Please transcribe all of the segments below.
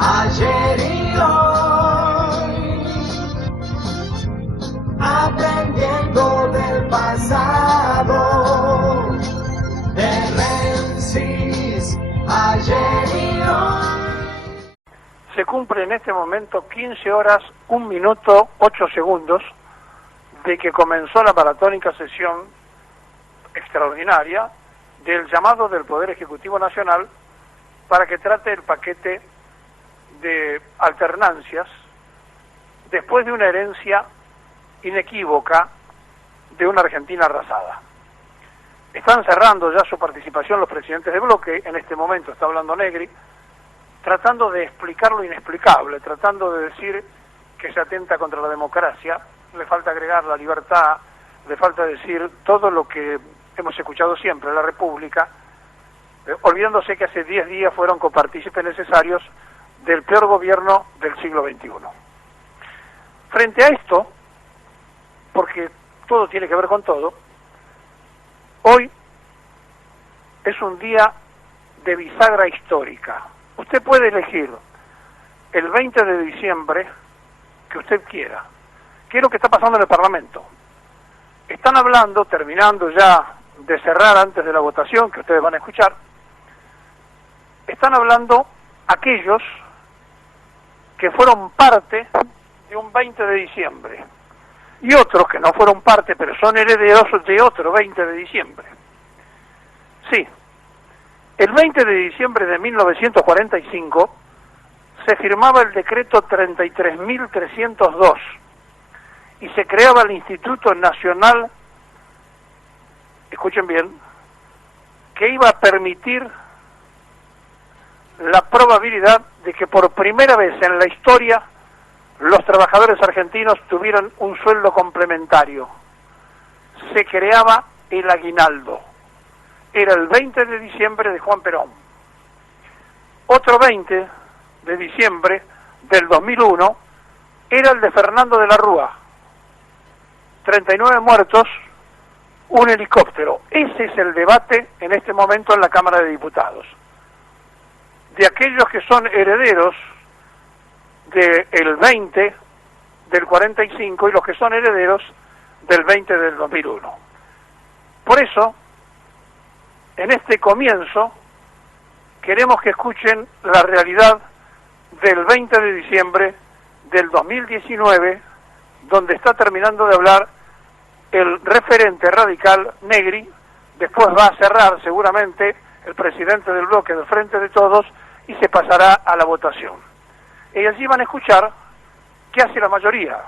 ayer y hoy, aprendiendo del pasado, de Rensis, ayer y hoy. Se cumple en este momento 15 horas, 1 minuto, 8 segundos de que comenzó la maratónica sesión extraordinaria del llamado del Poder Ejecutivo Nacional para que trate el paquete de alternancias después de una herencia inequívoca de una Argentina arrasada. Están cerrando ya su participación los presidentes de bloque, en este momento está hablando Negri, tratando de explicar lo inexplicable, tratando de decir que se atenta contra la democracia, le falta agregar la libertad, le falta decir todo lo que hemos escuchado siempre, la República, olvidándose que hace 10 días fueron copartícipes necesarios del peor gobierno del siglo XXI. Frente a esto, porque todo tiene que ver con todo, hoy es un día de bisagra histórica. Usted puede elegir el 20 de diciembre que usted quiera. ¿Qué es lo que está pasando en el Parlamento? Están hablando, terminando ya de cerrar antes de la votación, que ustedes van a escuchar, están hablando aquellos que fueron parte de un 20 de diciembre y otros que no fueron parte, pero son herederos de otro 20 de diciembre. Sí, el 20 de diciembre de 1945 se firmaba el decreto 33.302 y se creaba el Instituto Nacional, escuchen bien, que iba a permitir la probabilidad de que por primera vez en la historia los trabajadores argentinos tuvieran un sueldo complementario. Se creaba el aguinaldo. Era el 20 de diciembre de Juan Perón. Otro 20 de diciembre del 2001 era el de Fernando de la Rúa. 39 muertos, un helicóptero. Ese es el debate en este momento en la Cámara de Diputados. De aquellos que son herederos del 20 del 45 y los que son herederos del 20 del 2001. Por eso, en este comienzo, queremos que escuchen la realidad del 20 de diciembre del 2019, donde está terminando de hablar el referente radical Negri. Después va a cerrar seguramente el presidente del bloque del Frente de Todos y se pasará a la votación. Y allí van a escuchar qué hace la mayoría,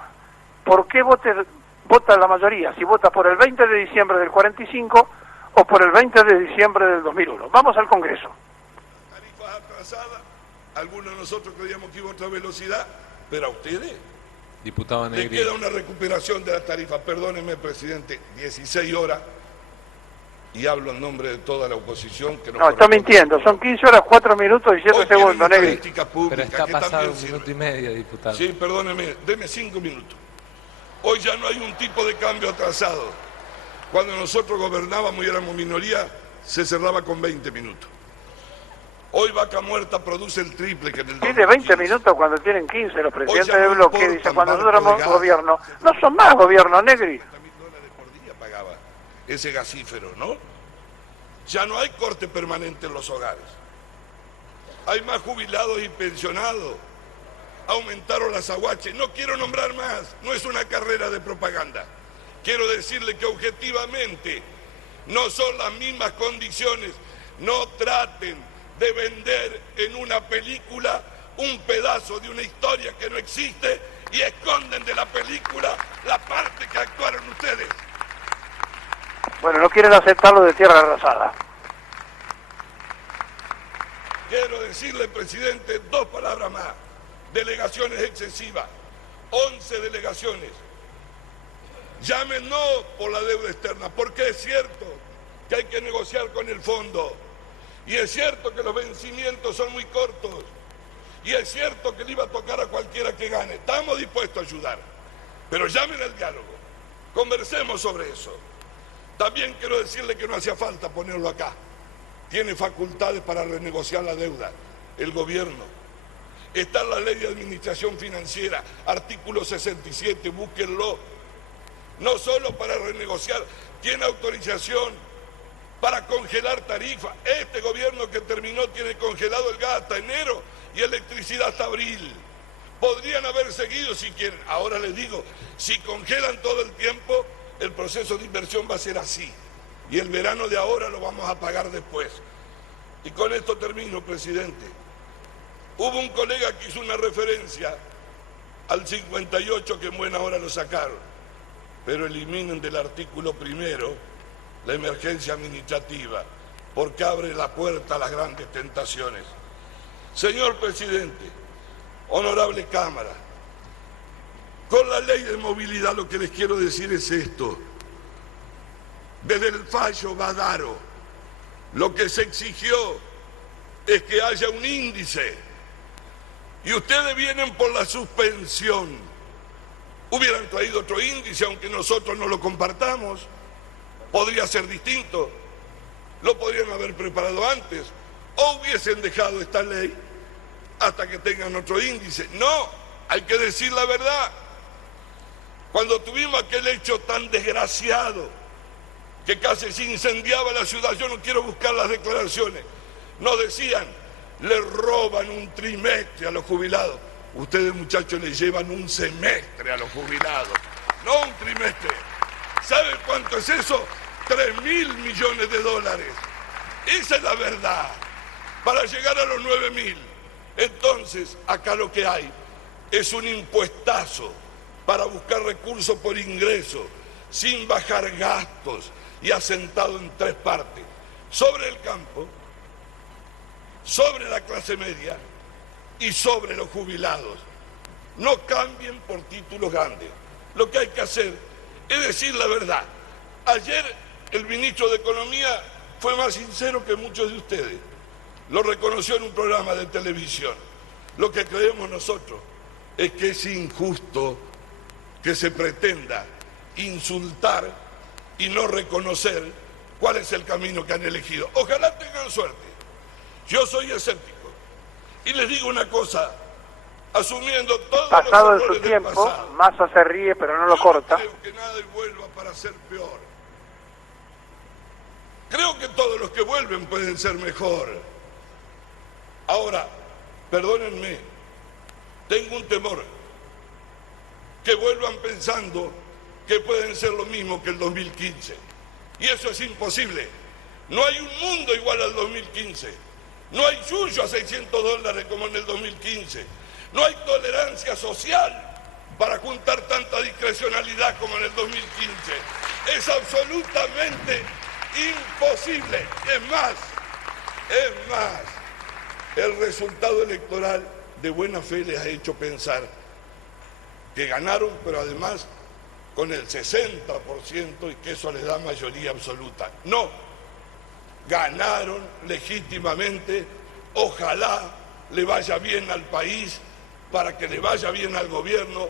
por qué vota la mayoría, si vota por el 20 de diciembre del 45 o por el 20 de diciembre del 2001. Vamos al Congreso. Tarifas atrasadas, algunos de nosotros creíamos que iba a otra velocidad, pero a ustedes Diputado Negri. le queda una recuperación de la tarifa. Perdóneme, presidente, 16 horas, y hablo en nombre de toda la oposición. Que no, está mintiendo, son 15 horas, 4 minutos y 7 segundos, Negri. Pero está pasado 1 minuto y medio, diputado. Sí, perdóneme, deme 5 minutos. Hoy ya no hay un tipo de cambio atrasado. Cuando nosotros gobernábamos y éramos minoría, se cerraba con 20 minutos. Hoy Vaca Muerta produce el triple que en el 2015. Tiene 20 minutos cuando tienen 15 los presidentes de bloque, dicen, cuando nosotros éramos gobierno. No son más gobierno, Negri. $50.000 por día pagaba ese gasífero, ¿no? Ya no hay corte permanente en los hogares. Hay más jubilados y pensionados. Aumentaron las aguaches. No quiero nombrar más, no es una carrera de propaganda. Quiero decirle que objetivamente no son las mismas condiciones. No traten de vender en una película un pedazo de una historia que no existe y esconden de la película la parte que actuaron ustedes. Bueno, no quieren aceptarlo de tierra arrasada. Quiero decirle, presidente, 2 palabras más. Delegaciones excesivas, 11 delegaciones. Llamen no por la deuda externa, porque es cierto que hay que negociar con el fondo. Y es cierto que los vencimientos son muy cortos. Y es cierto que le iba a tocar a cualquiera que gane. Estamos dispuestos a ayudar. Pero llamen al diálogo. Conversemos sobre eso. También quiero decirle que no hacía falta ponerlo acá. Tiene facultades para renegociar la deuda, el gobierno. Está en la Ley de Administración Financiera, artículo 67, búsquenlo. No solo para renegociar, tiene autorización para congelar tarifas. Este gobierno que terminó tiene congelado el gas hasta enero y electricidad hasta abril. Podrían haber seguido si quieren. Ahora les digo, si congelan todo el tiempo, el proceso de inversión va a ser así. Y el verano de ahora lo vamos a pagar después. Y con esto termino, presidente. Hubo un colega que hizo una referencia al 58 que en buena hora lo sacaron. Pero eliminen del artículo primero la emergencia administrativa, porque abre la puerta a las grandes tentaciones. Señor presidente, honorable Cámara, con la ley de movilidad lo que les quiero decir es esto. Desde el fallo Badaro, lo que se exigió es que haya un índice, y ustedes vienen por la suspensión. Hubieran traído otro índice, aunque nosotros no lo compartamos, podría ser distinto, lo podrían haber preparado antes, o hubiesen dejado esta ley hasta que tengan otro índice. No, hay que decir la verdad. Cuando tuvimos aquel hecho tan desgraciado, que casi se incendiaba la ciudad, yo no quiero buscar las declaraciones, nos decían, le roban un trimestre a los jubilados. Ustedes, muchachos, le llevan un semestre a los jubilados, no un trimestre. ¿Saben cuánto es eso? 3.000 millones de dólares. Esa es la verdad, para llegar a los 9.000. Entonces, acá lo que hay es un impuestazo para buscar recursos por ingreso, sin bajar gastos y asentado en tres partes: sobre el campo, sobre la clase media y sobre los jubilados. No cambien por títulos grandes. Lo que hay que hacer es decir la verdad. Ayer el ministro de Economía fue más sincero que muchos de ustedes. Lo reconoció en un programa de televisión. Lo que creemos nosotros es que es injusto que se pretenda insultar y no reconocer cuál es el camino que han elegido. Ojalá tengan suerte. Yo soy escéptico. Y les digo una cosa, asumiendo todo pasado en su tiempo, Massa se ríe pero no lo corta. No creo que nada vuelva para ser peor. Creo que todos los que vuelven pueden ser mejor. Ahora, perdónenme, tengo un temor, que vuelvan pensando que pueden ser lo mismo que el 2015. Y eso es imposible. No hay un mundo igual al 2015. No hay yuyo a $600 como en el 2015. No hay tolerancia social para juntar tanta discrecionalidad como en el 2015. Es absolutamente imposible. Es más, el resultado electoral de buena fe les ha hecho pensar que ganaron, pero además con el 60% y que eso les da mayoría absoluta. No, ganaron legítimamente. Ojalá le vaya bien al país, para que le vaya bien al gobierno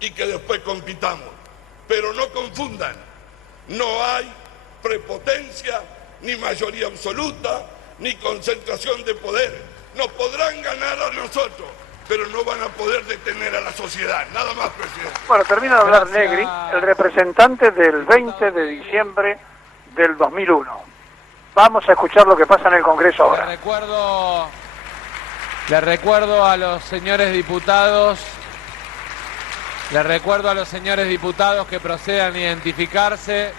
y que después compitamos. Pero no confundan, no hay prepotencia, ni mayoría absoluta, ni concentración de poder. Nos podrán ganar a nosotros, pero no van a poder detener a la sociedad. Nada más, presidente. Bueno, termina de hablar Negri, el representante del 20 de diciembre del 2001. Vamos a escuchar lo que pasa en el Congreso ahora. Le recuerdo a los señores diputados, que procedan a identificarse.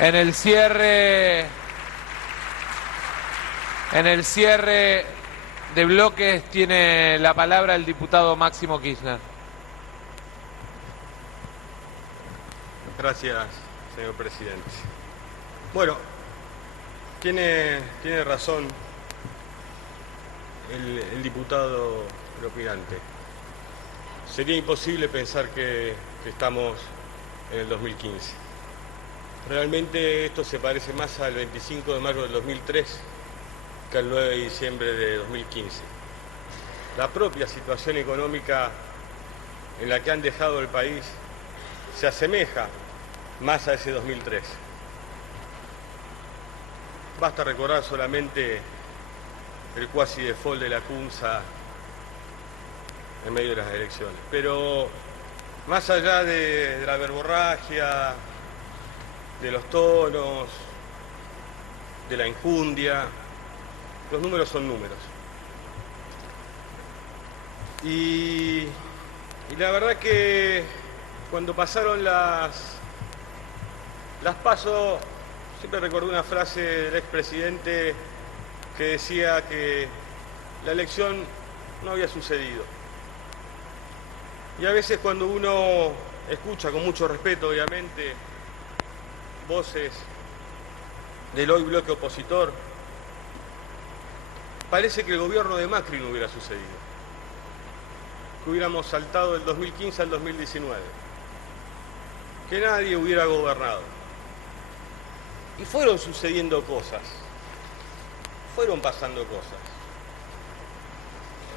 En el cierre de bloques tiene la palabra el diputado Máximo Kirchner. Gracias, señor presidente. Bueno, tiene razón el diputado opinante. Sería imposible pensar que estamos en el 2015. Realmente esto se parece más al 25 de mayo del 2003 que al 9 de diciembre de 2015. La propia situación económica en la que han dejado el país se asemeja más a ese 2003. Basta recordar solamente el cuasi default de la CUNSA en medio de las elecciones. Pero más allá de la verborragia, de los tonos, de la injundia, los números son números. Y la verdad que cuando pasaron las PASO, siempre recordé una frase del expresidente que decía que la elección no había sucedido. Y a veces cuando uno escucha, con mucho respeto obviamente, voces del hoy bloque opositor, parece que el gobierno de Macri no hubiera sucedido, que hubiéramos saltado del 2015 al 2019, que nadie hubiera gobernado. Y fueron sucediendo cosas, fueron pasando cosas.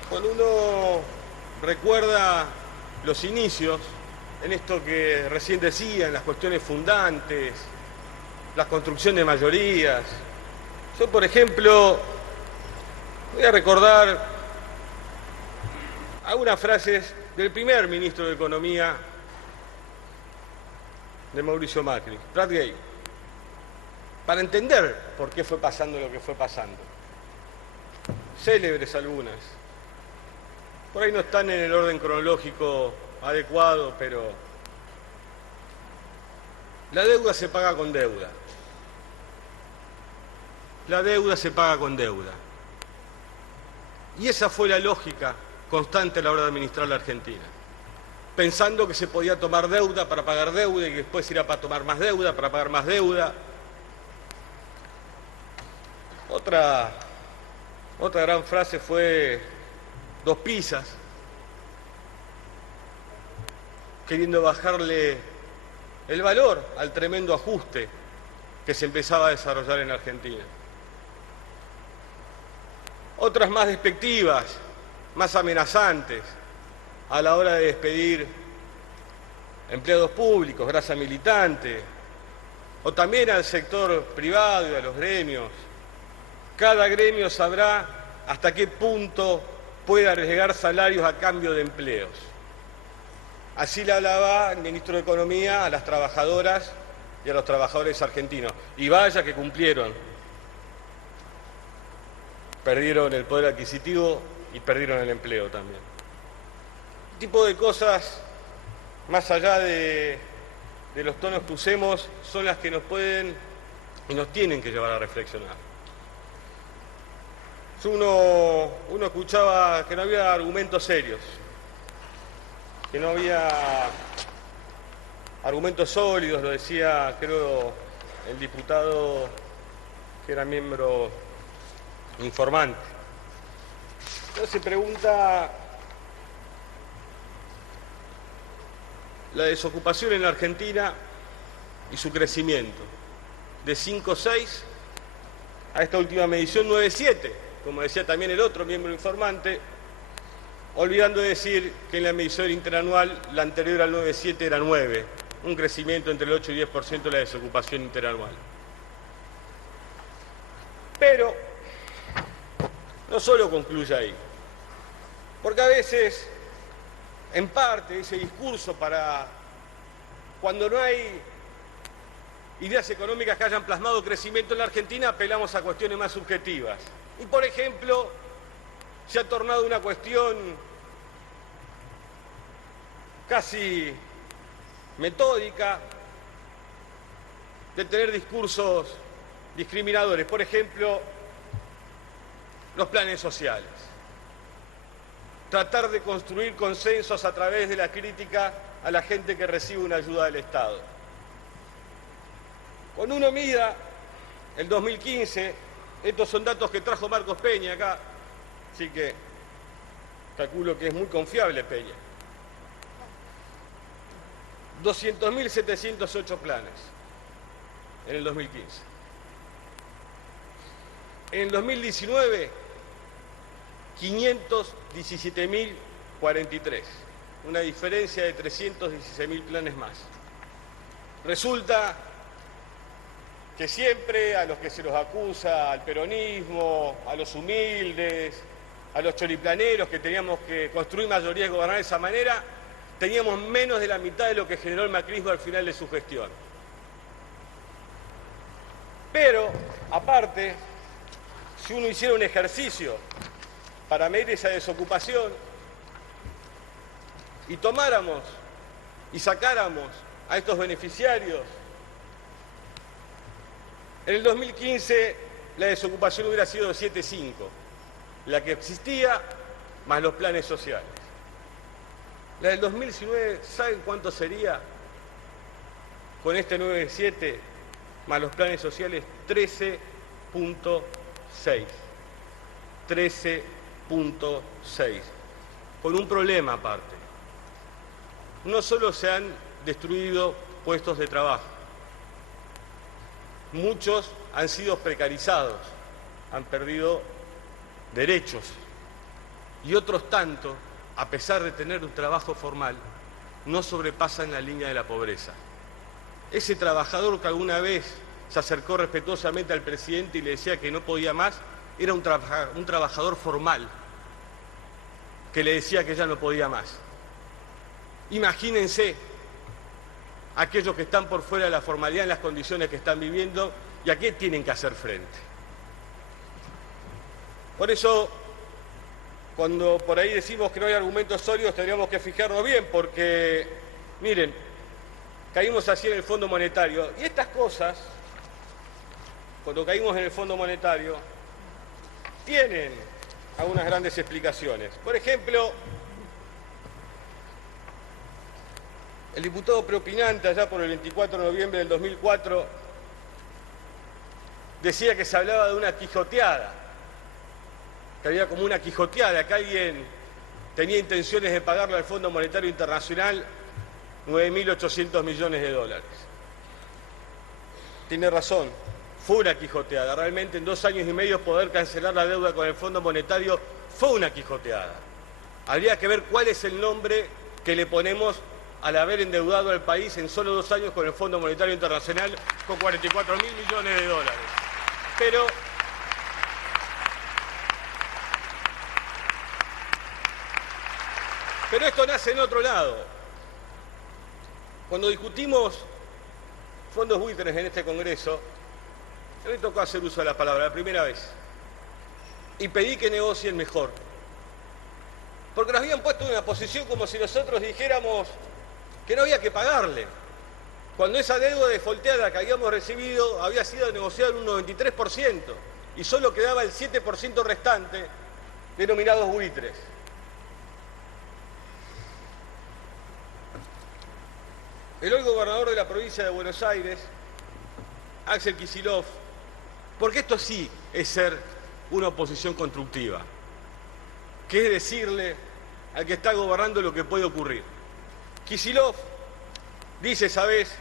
Cuando uno recuerda los inicios, en esto que recién decía, en las cuestiones fundantes, la construcción de mayorías, yo, por ejemplo, voy a recordar algunas frases del primer ministro de Economía de Mauricio Macri, Prat Gay, para entender por qué fue pasando lo que fue pasando. Célebres algunas. Por ahí no están en el orden cronológico adecuado, pero la deuda se paga con deuda. La deuda se paga con deuda. Y esa fue la lógica constante a la hora de administrar la Argentina. Pensando que se podía tomar deuda para pagar deuda y que después irá para tomar más deuda, para pagar más deuda. Otra gran frase fue dos pizzas, queriendo bajarle el valor al tremendo ajuste que se empezaba a desarrollar en Argentina. Otras más despectivas, más amenazantes, a la hora de despedir empleados públicos, grasa militante, o también al sector privado y a los gremios. Cada gremio sabrá hasta qué punto puede arriesgar salarios a cambio de empleos. Así le hablaba el ministro de Economía a las trabajadoras y a los trabajadores argentinos. Y vaya que cumplieron. Perdieron el poder adquisitivo y perdieron el empleo también. Este tipo de cosas, más allá de los tonos que usemos, son las que nos pueden y nos tienen que llevar a reflexionar. Uno escuchaba que no había argumentos serios, que no había argumentos sólidos, lo decía, creo, el diputado que era miembro informante. Entonces se pregunta, la desocupación en la Argentina y su crecimiento, de 5,6 a esta última medición 9,7, como decía también el otro miembro informante, olvidando de decir que en la medición interanual, la anterior al 9,7 era 9, un crecimiento entre el 8 y 10% de la desocupación interanual. Pero no solo concluye ahí, porque a veces, en parte, ese discurso para cuando no hay ideas económicas que hayan plasmado crecimiento en la Argentina, apelamos a cuestiones más subjetivas. Y, por ejemplo, se ha tornado una cuestión casi metódica de tener discursos discriminadores. Por ejemplo, los planes sociales. Tratar de construir consensos a través de la crítica a la gente que recibe una ayuda del Estado. Cuando uno mida el 2015, estos son datos que trajo Marcos Peña acá, así que calculo que es muy confiable Peña. 200.708 planes en el 2015. En el 2019, 517.043, una diferencia de 316.000 planes más. Resulta que siempre a los que se los acusa, al peronismo, a los humildes, a los choriplaneros, que teníamos que construir mayoría y gobernar de esa manera, teníamos menos de la mitad de lo que generó el macrismo al final de su gestión. Pero, aparte, si uno hiciera un ejercicio para medir esa desocupación y tomáramos y sacáramos a estos beneficiarios, en el 2015 la desocupación hubiera sido de 7,5, la que existía más los planes sociales. La del 2019, ¿saben cuánto sería? Con este 9,7 más los planes sociales, 13,6. 13,6. Con un problema aparte. No solo se han destruido puestos de trabajo, muchos han sido precarizados, han perdido derechos, y otros tanto, a pesar de tener un trabajo formal, no sobrepasan la línea de la pobreza. Ese trabajador que alguna vez se acercó respetuosamente al presidente y le decía que no podía más, era un trabajador formal, que le decía que ya no podía más. Imagínense aquellos que están por fuera de la formalidad en las condiciones que están viviendo y a qué tienen que hacer frente. Por eso, cuando por ahí decimos que no hay argumentos sólidos, tendríamos que fijarnos bien, porque, miren, caímos así en el Fondo Monetario, y estas cosas, cuando caímos en el Fondo Monetario, tienen algunas grandes explicaciones. Por ejemplo, el diputado preopinante, allá por el 24 de noviembre del 2004, decía que se hablaba de una quijoteada, que había como una quijoteada, que alguien tenía intenciones de pagarle al Fondo Monetario Internacional 9.800 millones de dólares. Tiene razón, fue una quijoteada. Realmente en 2 años y medio poder cancelar la deuda con el Fondo Monetario fue una quijoteada. Habría que ver cuál es el nombre que le ponemos al haber endeudado al país en solo 2 años con el Fondo Monetario Internacional con 44.000 millones de dólares. Pero esto nace en otro lado. Cuando discutimos fondos buitres en este Congreso, a mí me tocó hacer uso de la palabra la primera vez y pedí que negocien mejor. Porque nos habían puesto en una posición como si nosotros dijéramos que no había que pagarle, cuando esa deuda defolteada que habíamos recibido había sido negociada en un 93% y solo quedaba el 7% restante denominados buitres. El hoy gobernador de la provincia de Buenos Aires, Axel Kicillof, porque esto sí es ser una oposición constructiva, que es decirle al que está gobernando lo que puede ocurrir. Kicillof dice, ¿sabés?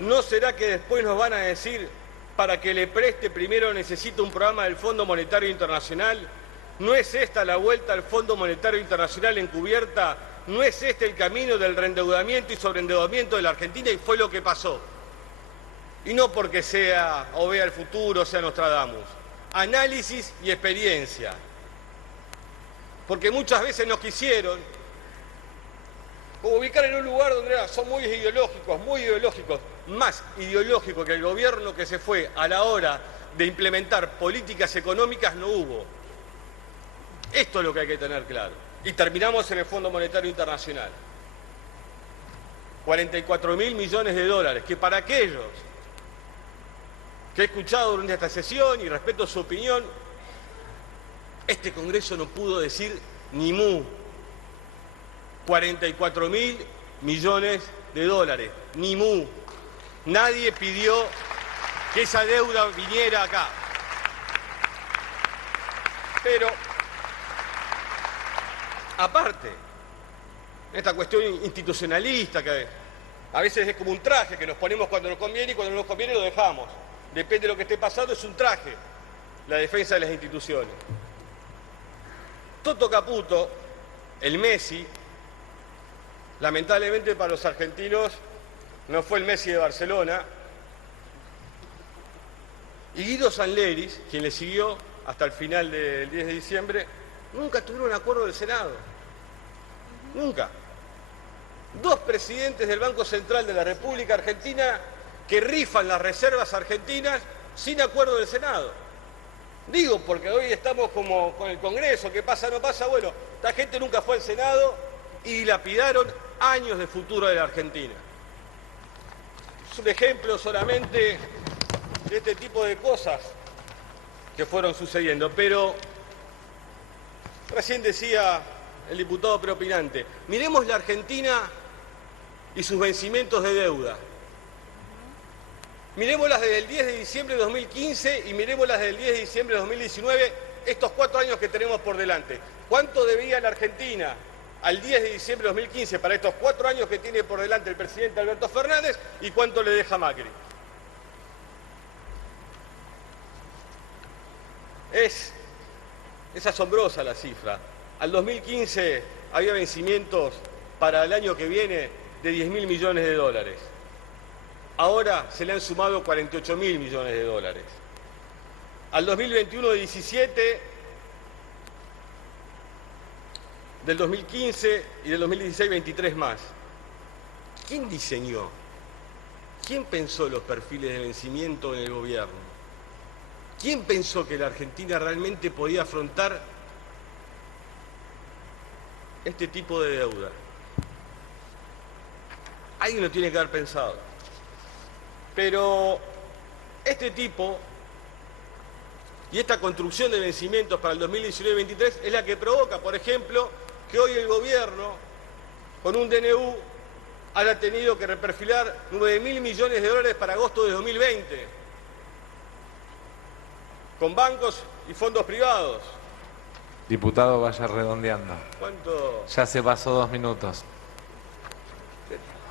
¿No será que después nos van a decir para que le preste primero necesita un programa del Fondo Monetario Internacional? ¿No es esta la vuelta al Fondo Monetario Internacional encubierta? ¿No es este el camino del reendeudamiento y sobreendeudamiento de la Argentina? Y fue lo que pasó. Y no porque sea o vea el futuro, sea Nostradamus. Análisis y experiencia. Porque muchas veces nos quisieron ubicar en un lugar donde son muy ideológicos, más ideológicos que el gobierno que se fue a la hora de implementar políticas económicas no hubo. Esto es lo que hay que tener claro. Y terminamos en el Fondo Monetario Internacional. 44.000 millones de dólares, que para aquellos que he escuchado durante esta sesión y respeto su opinión, este Congreso no pudo decir ni mu. 44.000 millones de dólares, ni mu. Nadie pidió que esa deuda viniera acá. Pero, aparte, esta cuestión institucionalista que a veces es como un traje que nos ponemos cuando nos conviene y cuando no nos conviene lo dejamos. Depende de lo que esté pasando, es un traje, la defensa de las instituciones. Toto Caputo, el Messi, lamentablemente para los argentinos no fue el Messi de Barcelona, y Guido Sanleris, quien le siguió, hasta el final del 10 de diciembre, nunca tuvieron un acuerdo del Senado. Nunca. 2 presidentes del Banco Central de la República Argentina que rifan las reservas argentinas sin acuerdo del Senado. Digo, porque hoy estamos como con el Congreso, ¿qué pasa, no pasa? Bueno, esta gente nunca fue al Senado y dilapidaron años de futuro de la Argentina. Es un ejemplo solamente de este tipo de cosas que fueron sucediendo. Pero recién decía el diputado preopinante, miremos la Argentina y sus vencimientos de deuda. Mirémoslas desde el 10 de diciembre de 2015 y mirémoslas desde el 10 de diciembre de 2019, estos 4 años que tenemos por delante. ¿Cuánto debía la Argentina al 10 de diciembre de 2015 para estos 4 años que tiene por delante el presidente Alberto Fernández y cuánto le deja Macri? Es asombrosa la cifra. Al 2015 había vencimientos para el año que viene de 10.000 millones de dólares. Ahora se le han sumado 48.000 millones de dólares. Al 2021 de 17, del 2015 y del 2016 23 más. ¿Quién diseñó? ¿Quién pensó los perfiles de vencimiento en el gobierno? ¿Quién pensó que la Argentina realmente podía afrontar este tipo de deuda? Alguien lo tiene que haber pensado. Pero este tipo y esta construcción de vencimientos para el 2019-23 es la que provoca, por ejemplo, que hoy el gobierno, con un DNU, haya tenido que reperfilar 9.000 millones de dólares para agosto de 2020, con bancos y fondos privados. Diputado, vaya redondeando. ¿Cuánto? Ya se pasó 2 minutos.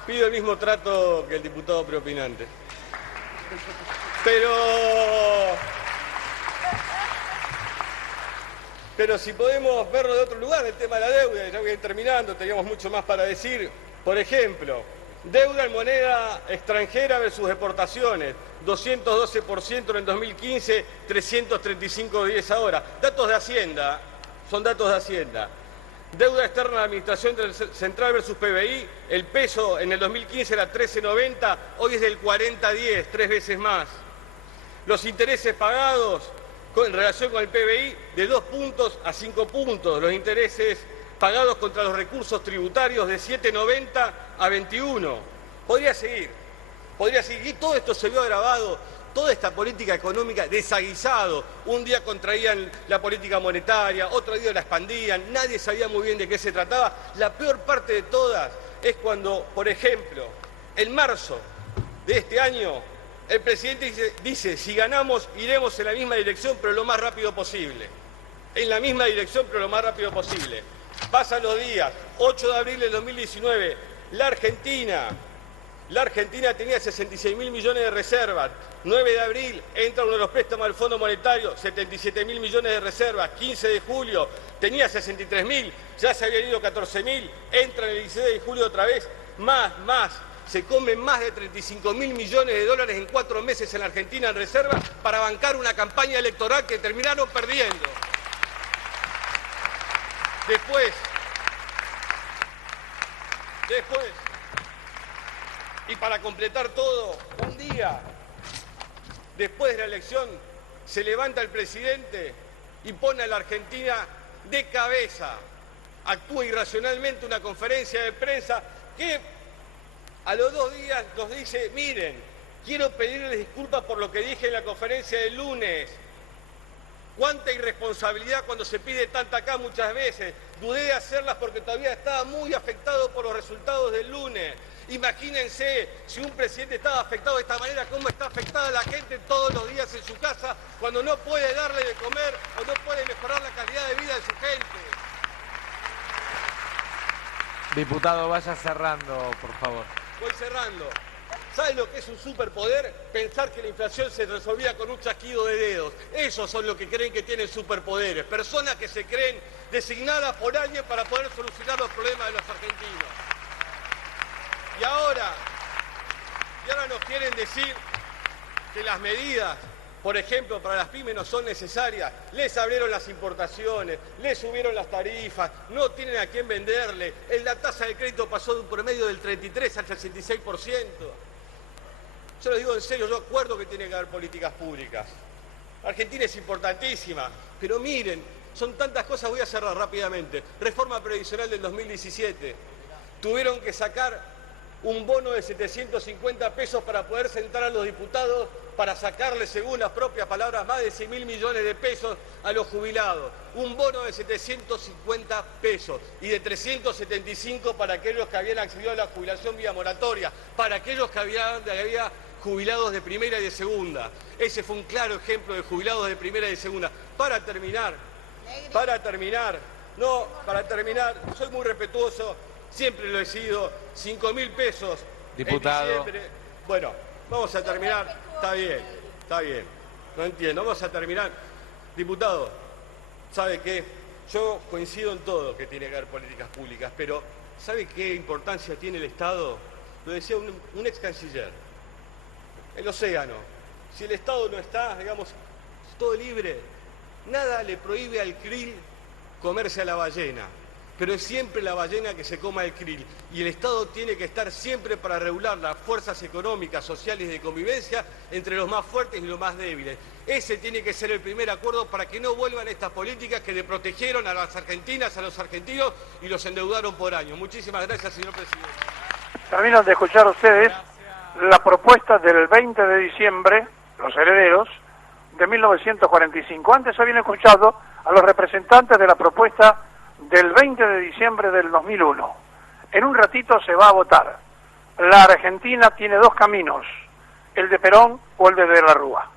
Pido el mismo trato que el diputado preopinante. Pero si podemos verlo de otro lugar, el tema de la deuda, ya voy a ir terminando, teníamos mucho más para decir. Por ejemplo, deuda en moneda extranjera versus exportaciones, 212% en el 2015, 335,10 ahora. Datos de Hacienda, son datos de Hacienda. Deuda externa de la Administración Central versus PBI, el peso en el 2015 era 13,90, hoy es del 40,10, 3 veces más. Los intereses pagados en relación con el PBI de 2 puntos a 5 puntos. Los intereses pagados contra los recursos tributarios de 7,90 a 21. Podría seguir. Y todo esto se vio agravado, toda esta política económica desaguisado. Un día contraían la política monetaria, otro día la expandían, nadie sabía muy bien de qué se trataba. La peor parte de todas es cuando, por ejemplo, en marzo de este año, el presidente dice, si ganamos iremos en la misma dirección, pero lo más rápido posible. En la misma dirección, pero lo más rápido posible. Pasan los días, 8 de abril del 2019, la Argentina tenía 66.000 millones de reservas. 9 de abril entra uno de los préstamos del Fondo Monetario, 77.000 millones de reservas. 15 de julio tenía 63.000, ya se habían ido 14.000, entra en el 16 de julio otra vez, más. Se comen más de 35.000 millones de dólares en 4 meses en la Argentina en reserva para bancar una campaña electoral que terminaron perdiendo. Después, y para completar todo, un día después de la elección se levanta el presidente y pone a la Argentina de cabeza. Actúa irracionalmente una conferencia de prensa que a los 2 días nos dice, miren, quiero pedirles disculpas por lo que dije en la conferencia del lunes. Cuánta irresponsabilidad cuando se pide tanta acá muchas veces. Dudé de hacerlas porque todavía estaba muy afectado por los resultados del lunes. Imagínense, si un presidente estaba afectado de esta manera, cómo está afectada la gente todos los días en su casa cuando no puede darle de comer o no puede mejorar la calidad de vida de su gente. Diputado, vaya cerrando, por favor. Voy cerrando. ¿Saben lo que es un superpoder? Pensar que la inflación se resolvía con un chasquido de dedos. Esos son los que creen que tienen superpoderes. Personas que se creen designadas por alguien para poder solucionar los problemas de los argentinos. Y ahora nos quieren decir que las medidas por ejemplo, para las pymes no son necesarias, les abrieron las importaciones, les subieron las tarifas, no tienen a quién venderle, la tasa de crédito pasó de un promedio del 33 al 66%. Yo lo digo en serio, yo acuerdo que tiene que haber políticas públicas. Argentina es importantísima, pero miren, son tantas cosas, voy a cerrar rápidamente. Reforma previsional del 2017, tuvieron que sacar un bono de 750 pesos para poder sentar a los diputados para sacarle, según las propias palabras, más de 100.000 millones de pesos a los jubilados. Un bono de 750 pesos y de 375 para aquellos que habían accedido a la jubilación vía moratoria, para aquellos que había jubilados de primera y de segunda. Ese fue un claro ejemplo de jubilados de primera y de segunda. Para terminar, soy muy respetuoso, siempre lo he sido, 5.000 pesos Diputado. en diciembre. Bueno, vamos a terminar, está bien, no entiendo, vamos a terminar. Diputado, ¿sabe qué? Yo coincido en todo que tiene que haber políticas públicas, pero ¿sabe qué importancia tiene el Estado? Lo decía un ex canciller, el océano. Si el Estado no está, digamos, todo libre, nada le prohíbe al krill comerse a la ballena, pero es siempre la ballena que se coma el krill. Y el Estado tiene que estar siempre para regular las fuerzas económicas, sociales y de convivencia entre los más fuertes y los más débiles. Ese tiene que ser el primer acuerdo para que no vuelvan estas políticas que desprotegieron a las argentinas, a los argentinos y los endeudaron por años. Muchísimas gracias, señor presidente. Terminan de escuchar ustedes la propuesta del 20 de diciembre, los herederos, de 1945. Antes habían escuchado a los representantes de la propuesta del 20 de diciembre del 2001. En un ratito se va a votar. La Argentina tiene dos caminos, el de Perón o el de la Rúa.